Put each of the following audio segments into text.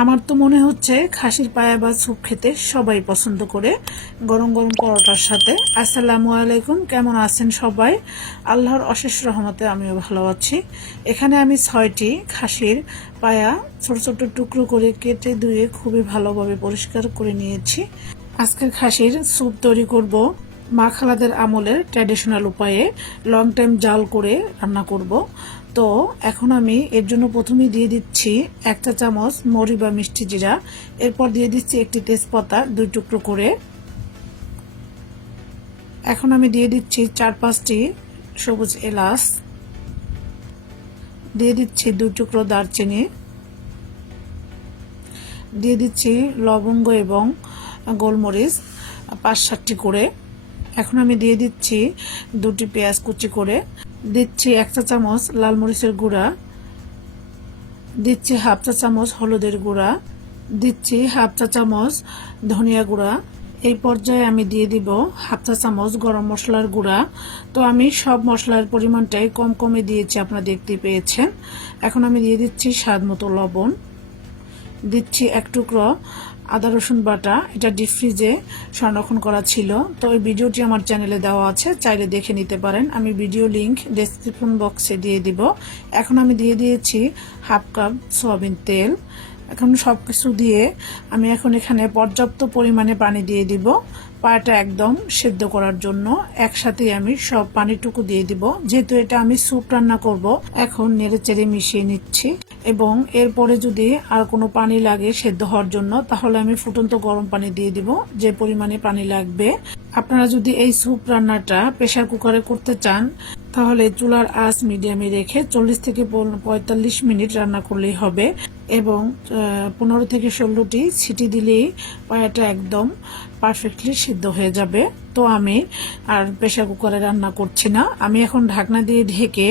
আমার তো মনে হচ্ছে খাসির পায়া বা স্যুপ খেতে সবাই পছন্দ করে। গরম গরম পরোটার সাথে। আসসালামু আলাইকুম, কেমন আছেন সবাই? আল্লাহর অশেষ রহমতে আমিও ভালো আছি। এখানে আমি ছয়টি খাসির পায়া ছোট ছোট টুকরো করে কেটে ধুয়ে খুবই ভালোভাবে পরিষ্কার করে নিয়েছি। আজকের খাসির স্যুপ তৈরি করব মা খালাদের আমলের ট্র্যাডিশনাল উপায়ে। লং টাইম জাল করে রান্না করব। তো এখন আমি এর জন্য প্রথমেই দিয়ে দিচ্ছি এক চা চামচ মরি বা মিষ্টি জিরা। এরপর দিয়ে দিচ্ছি একটি তেজপাতা, দুই টুকরো করে। এখন আমি দিয়ে দিচ্ছি চার পাঁচটি সবুজ এলাচ। দিয়ে দিচ্ছি দুই টুকরো দারচিনি। দিয়ে দিচ্ছি লবঙ্গ এবং গোলমরিচ পাঁচ সাতটি করে। এখন আমি দিয়ে দিচ্ছি দুটি পেঁয়াজ কুচি করে। দিচ্ছি এক চা চামচ লাল মরিচের গুঁড়া। দিচ্ছি হাফ চা চামচ হলুদের গুঁড়া। দিচ্ছি হাফ চা চামচ ধনিয়া গুঁড়া। এই পর্যায়ে আমি দিয়ে দিব হাফ চা চামচ গরম মশলার গুঁড়া। তো আমি সব মশলার পরিমাণটাই কম কমে দিয়েছি, আপনারা দেখতে পেয়েছেন। এখন আমি দিয়ে দিচ্ছি স্বাদ মতো লবণ। দিচ্ছি এক টুকরো আদা রসুন বাটা। এটা ডিপ ফ্রিজে সংরক্ষণ করা ছিল। তো ওই ভিডিওটি আমার চ্যানেলে দেওয়া আছে, চাইলে দেখে নিতে পারেন। আমি ভিডিও লিংক ডেসক্রিপশন বক্সে দিয়ে দিব। এখন আমি দিয়ে দিয়েছি হাফ কাপ সয়াবিন তেল। এখন সব কিছু দিয়ে আমি এখন এখানে পর্যাপ্ত পরিমাণে পানি দিয়ে দিব। পাটা একদম সেদ্ধ করার জন্য একসাথে আমি সব পানিটুকু দিয়ে দিব। যেহেতু এটা আমি স্যুপ রান্না করব, এখন নেড়ে চেড়ে মিশিয়ে নিচ্ছি। এবং এরপরে যদি আর কোনো পানি লাগে সেদ্ধ হওয়ার জন্য, তাহলে আমি ফুটন্ত গরম পানি দিয়ে দিব, যে পরিমাণে পানি লাগবে। আপনারা যদি এই স্যুপ রান্নাটা প্রেশার কুকারে করতে চান, তাহলে চুলার আঁচ মিডিয়ামে রেখে চল্লিশ থেকে পঁয়তাল্লিশ মিনিট রান্না করলেই হবে এবং পনেরো থেকে ষোলোটি সিটি দিলেই পায়াটা একদম পারফেক্টলি সিদ্ধ হয়ে যাবে। তো আমি আর প্রেশার কুকারে রান্না করছি না। আমি এখন ঢাকনা দিয়ে ঢেকে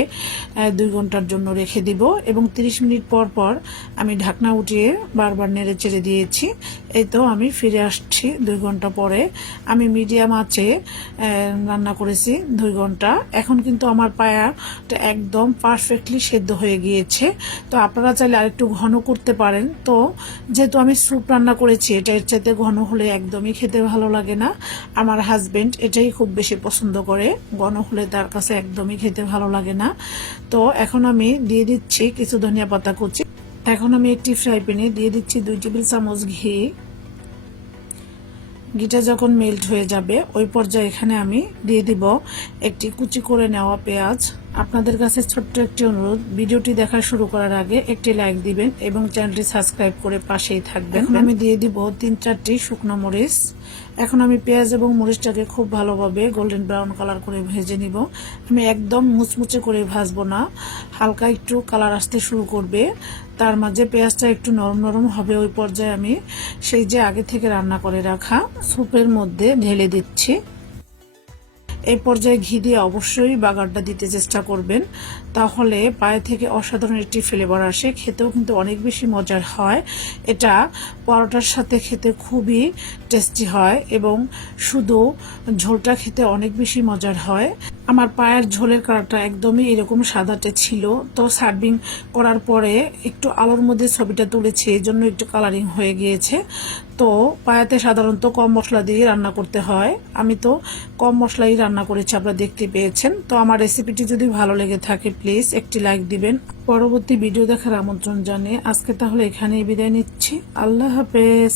দুই ঘণ্টার জন্য রেখে দিব এবং 30 মিনিট পর পর আমি ঢাকনা উঠিয়ে বারবার নেড়ে চেড়ে দিয়েছি। এই তো আমি ফিরে আসছি দুই ঘণ্টা পরে। আমি মিডিয়াম আঁচে রান্না করেছি দুই ঘণ্টা। এখন কিন্তু আমার পায়াটা একদম পারফেক্টলি সেদ্ধ হয়ে গিয়েছে। তো আপনারা চাইলে আরেকটু ঘন করতে পারেন। তো যেহেতু আমি স্যুপ রান্না করেছি এটা এর চাইতে ঘন হলে একদমই খেতে ভালো লাগে না। আমার হাজবেন্ড এটাই খুব বেশি পছন্দ করে। ঘন হলে তার কাছে একদমই খেতে ভালো লাগে না। তো এখন আমি দিয়ে দিচ্ছি কিছু ধনিয়া পাতা কুচি। এখন আমি একটি ফ্রাই প্যানে দিয়ে দিচ্ছি দুই টেবিল চামচ ঘি। ঘিটা যখন মেল্ট হয়ে যাবে, ওই পর্যায়ে এখানে আমি দিয়ে দিব একটি কুচি করে নেওয়া পেঁয়াজ। আপনাদের কাছে ছোট্ট একটি অনুরোধ, ভিডিওটি দেখা শুরু করার আগে একটি লাইক দিবেন এবং চ্যানেলটি সাবস্ক্রাইব করে পাশেই থাকবেন। আমি দিয়ে দিব তিন চারটি শুকনো মরিচ। এখন আমি পেঁয়াজ এবং মরিচটাকে খুব ভালোভাবে গোল্ডেন ব্রাউন কালার করে ভেজে নিব। আমি একদম মুচমুচে করে ভাজবো না। হালকা একটু কালার আসতে শুরু করবে। তার মাঝে পেঁয়াজটা একটু নরম নরম হবে ওই পর্যায়ে আমি সেই যে আগে থেকে রান্না করে রাখা স্যুপের মধ্যে ঢেলে দিচ্ছি। এই পর্যায়ে ঘি দিয়ে অবশ্যই বাগারটা দিতে চেষ্টা করবেন। তাহলে পায়ে থেকে অসাধারণ একটি ফ্লেভার আসে। খেতেও কিন্তু অনেক বেশি মজার হয়। এটা পরোটার সাথে খেতে খুবই টেস্টি হয় এবং শুধু ঝোলটা খেতে অনেক বেশি মজার হয়। আমার পায়ের ঝোলের কালারটা একদমই এরকম সাদাটে ছিল। তো সার্ভিং করার পরে একটু আলোর মধ্যে ছবিটা তুলেছি এই জন্য একটু কালারিং হয়ে গিয়েছে। তো পায়াতে সাধারণত কম মশলা দিয়ে রান্না করতে হয়। আমি তো কম মশলাই রান্না করেছি, আপনারা দেখতে পেয়েছেন। তো আমার রেসিপিটি যদি ভালো লেগে থাকে, প্লিজ একটি লাইক দিবেন। পরবর্তী ভিডিও দেখার আমন্ত্রণ জানিয়ে আজকে তাহলে এখানেই বিদায় নিচ্ছি। আল্লাহ হাফেজ।